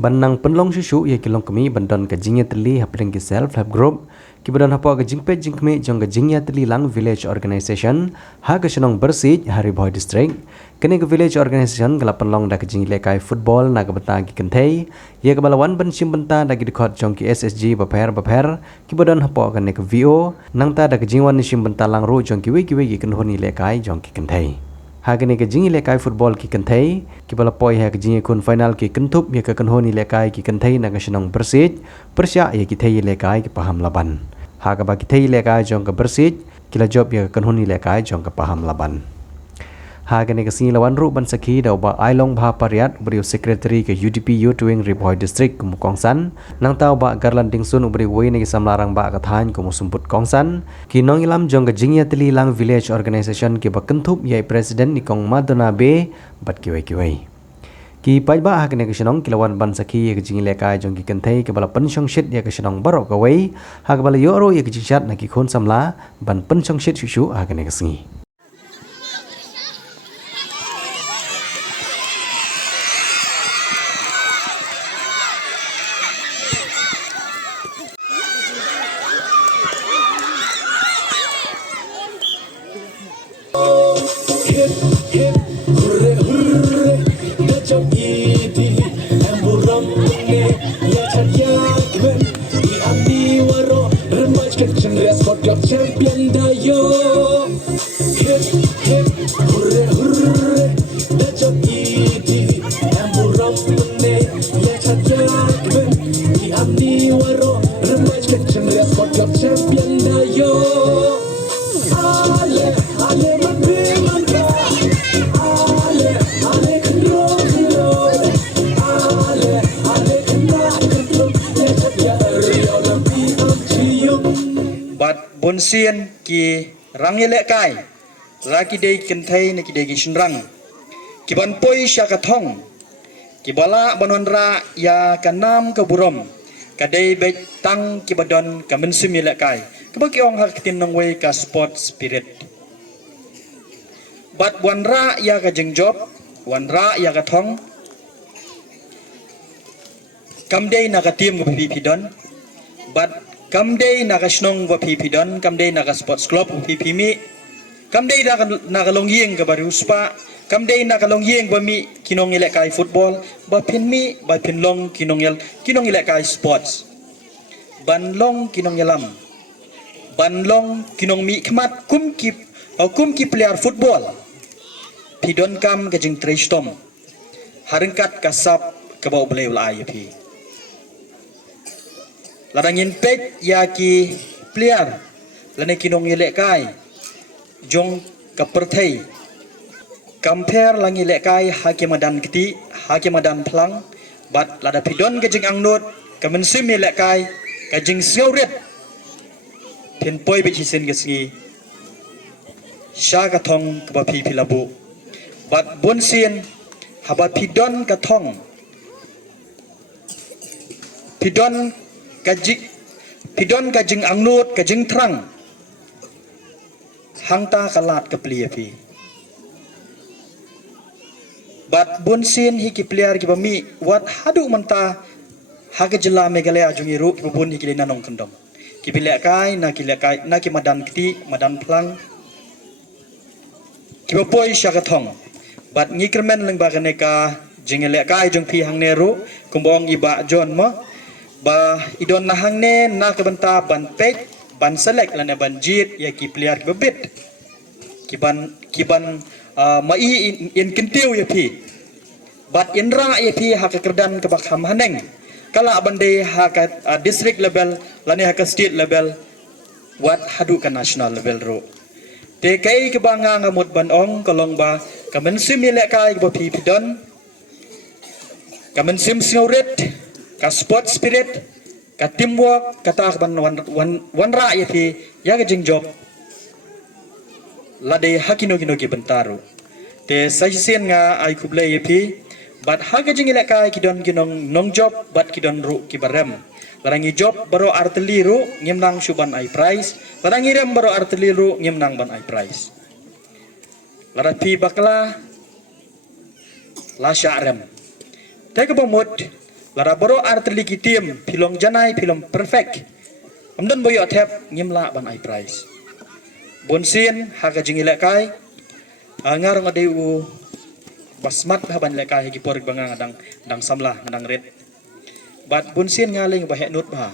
Banang penlong susu ya kilong kami bandon ke jingya teli hapling ke self help group ki badan hapo ke jingpe jingkme jong ke jingya teli lang village organization ha ke senong bersih hari boy district kene ke village organization kala penlong da ke jingle kai football na ke beta ki kentai ya ke balawan ban sim benta da ki dikot jong ki SSG baper ki badan hapo ke ne ke VO nang ta da ke jingwan ni sim benta lang ru jong ki we ki kenhoni le kai jong ki kentai Hagani ke jingi lekai football ki kentai ki bala poi ha ke jingi kun final ki kentup ya ke kenhoni lekai ki kentai na ke senong bersih persya ya ki thei lekai ki paham laban ha ka ba ki thei lekai jong ke bersih ki la job ya ke kenhoni lekai jong ke paham laban Hagani ke singi lawan ru ban sakhi da ba ailong bha pariat brio secretary ke UDP Youth Wing Riboy district ku Kongsan nang tau ba garlan dingsun ubri wei ne ki samlarang ba ka than ku sumput Kongsan ki nong ilam jong ke jingya teli lang village organization ki ba kentup ya president ni kong Madonna be bat ki wei ki pai ba ha ne ke senong kilawan ban sakhi ya ke jingi lekai jong ki kentai ke bala pensyong shit ya ke senong barok ka wei ha ke bala yoro ya ke jishat na ki khon samla ban pensyong shit shushu ha ne ke singi Champion dayo hip hip hurre hurre let's up iti amburam ne let's up yakben di amni waro rematch kitchen race for club champion dayo ale ale mabbe mabbe ale kro kro ale kna kro let's up ya rio lampi amchiyum Bat bonsian ki rangi lekai laki dei kentai ne ki dei shinrang ki ban poi sya kathong ki bala banonra ya kanam ke burom ka dei be tang ki badon ka mensumi lekai ka baki ong hak tin nong wei ka sport spirit bat wanra ya ka jengjob wanra ya kathong kam dei na ka tim ko pidon bat kamdei naga snong wa pipidon kamdei naga sports club pipimi kamdei naga longyeng ka baruspa kamdei naga longyeng ba mi kinong ile kai football ba pinmi ba pinlong kinong ile kai sports banlong kinong yelam banlong kinong mi khmat kum ki player football pidon kam ka jing trestom haringkat kasap ka bau beleu la ayepi Ladangin pet ya ki player lane kinong ile kai jong kaperthei compare langi ile kai hakimadan kiti hakimadan plang bat lada pidon ke jing angnot kamensim ile kai ka jing siuret pin poi be chisen gesgi sha ka thong ka pi pilabu bat bonsin haba pidon ka thong pidon kajing angnut kajing trang hangta kalat ke pi bat bonsin hiki player ki bami wat hadu manta haga jela megalaya jungiru ki bun hiki nanong kendong ki bilekai na ki madan kiti madan plang ki bapoi syagathong bat ngikermen leng bagane ka jingele kai jung pi hangneru kumbong iba jon mo ba idon nahang ne na kebenta ban pek ban selek lane ban jit ya ki player bebit kiban mai in kentiu ya pi bat inra ya pi ha kerdan ke bakham haneng kala bande ha ka district level lane ha ka state level wat hadu ka national level ro te kai ke banga ngamut ban ong kolong ba kamen simile kai bo pi pidon kamen sim sngoret ka sport spirit ka teamwork kata ban wan ra ya thi ya ga jing job lade hakino kino ki bentaru te sajisen nga ai kuble ya thi bat ha ga jing ile kai kidon kinong nong job bat kidon ru ki barem larangi job baro arteli ru ngimnang suban ai prize larangi rem baro arteli ru ngimnang ban ai prize larapi bakla la syarem te ke bomot lara boro artli ki tim pilong janai pilong perfect amdan boyo tep ngimla ban ai prize bonsin haga jingile kai ngarong adeu basmat ban le kai ki porik banga dang samla ngadang red bat bonsin ngaling ba henut ba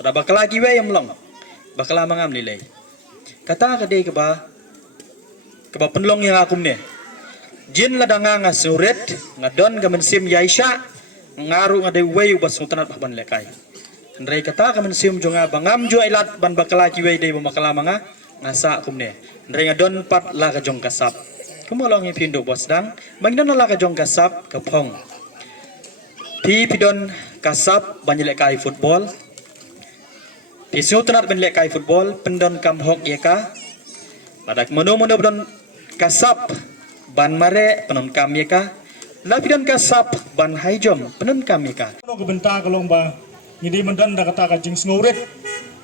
ada bakala ki we yamlong bakala mangam nilai kata kade ke ba penlong yang akum ne jin ladanga nga suret ngadon ga mensim yaisha ngaru ngade we bas mutanat ban le kai Andrei kata ka mensium jonga bangam jo ilat ban bakala ki we dei bakala manga ngasa kumne Andrei ngadon pat la ka jong kasap kumolong yang pindo bos dang bangdon la ka jong kasap ka phong pi pidon kasap banjele kai football pi sutanat ban le kai football pendon kam hok yeka badak mono don kasap ban mare penon kam yeka la pidon kasap ban haijom penon kam yeka no gebenta kalong ba ngidi mendan da kata ka jing sngoret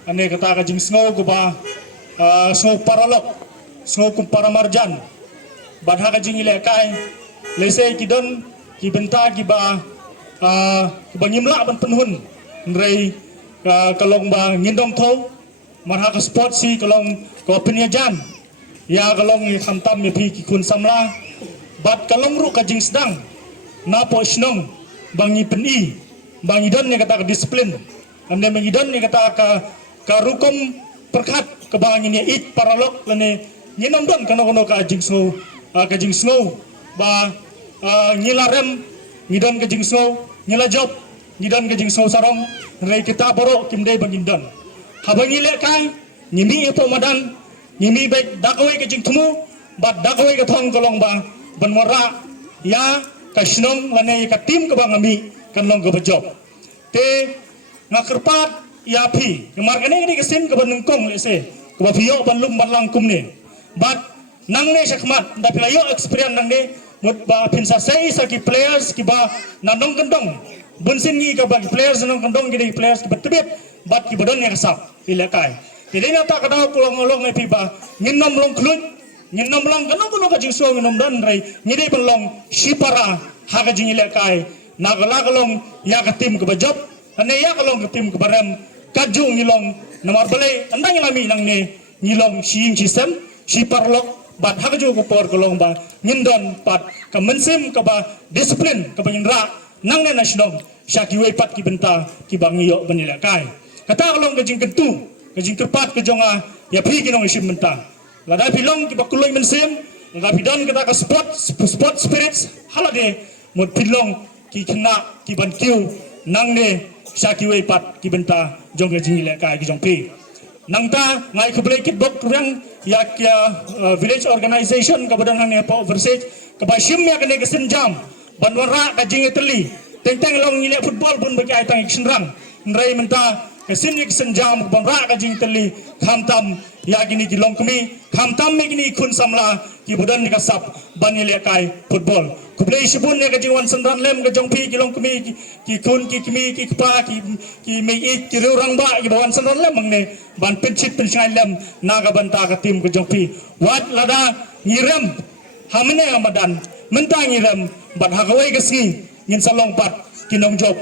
ane kata ka jing snow go ba snow paralok snow kum paramarjan ban ha ka jing ile kai lese kidon ki benta ki ba ngimla ban penhun nrei kalong ba ngindom tho mar ha ka sport si kalong ko penyajan ya kalong ni khamtam mi pi ki kun samla bat kalong ru ka jing sedang na po snong bangi peni bangi don ni kata ka disiplin ande mangidon ni kata ka rukum perkat ke bangi ni it paralok lene nyinom don kono ka jing snow ba nyilarem ngidon ka jing snow nyila job ngidon ka jing snow sarong rei kita borok kimde bangindon habangi le kai nyimi epo madan nyimi baik dakoi ka jing tumu bat dakoi ka thong kolong ba banwara ya ka shnong lane ka tim ka bangami kanlong ka job te ngakerpat ya pi ngamar kane ni kesin ke banungkong lese ke bapio banlum banlang kumne bat nang ne sakmat da pilayo experience nang ne mut ba pinsa sei saki players ki ba nanong kendong bunsin ni ka ba players nanong kendong gidi players ki betebet bat ki bodon ya kasap ilakai jadi nata kada kulong olong ne pi ba nginom long klut nginom long kanong ka jingso nginom dan rai ngide banlong shipara haga jingilakai nagala kalong ya katim ke bajop ane ya kalong katim ke barem kajung ngilong namar balai andang ngilami nang ne ngilong shiing system shi parlok bat hagaju ko por kalong ba ngindon pat ka mensim ka ba disiplin ka pangindra nang ne nasional syaki we pat ki benta ki bangiyo banila kai kata kalong kajing kentu kajing kerpat kajonga ya pi kinong isim benta lada pilong ki bakuloy mensim ngapidan kata ka sport spirits halade mot pilong ki kena ki ban kiu nang ne syaki we pat ki benta jong ka jingile ka ki jong pi nang ta ngai ko play kitbok rang ya village organization ka badan ne pa overseas ka ba shim ya ka ne ka senjam banwara ka jingi teli teng long ngile football bun bagi ai tang iksenrang nrai menta ka sin ik senjam banwara ka jingi teli khamtam ya gini ki long kami khamtam me gini kun samla ki badan ni ka sap banile kai football kublai shibun ne ka jiwan sandran lem ka jongpi ki long kumi ki kun ki kimi ki kpa ki me ik ki rang ba ki bawan sandran lem mangne ban penchit penchai lem naga banta ka tim ka jongpi wat lada ngirem hamne amadan menta ngirem bat hagawai ka singi ngin salong pat kinong job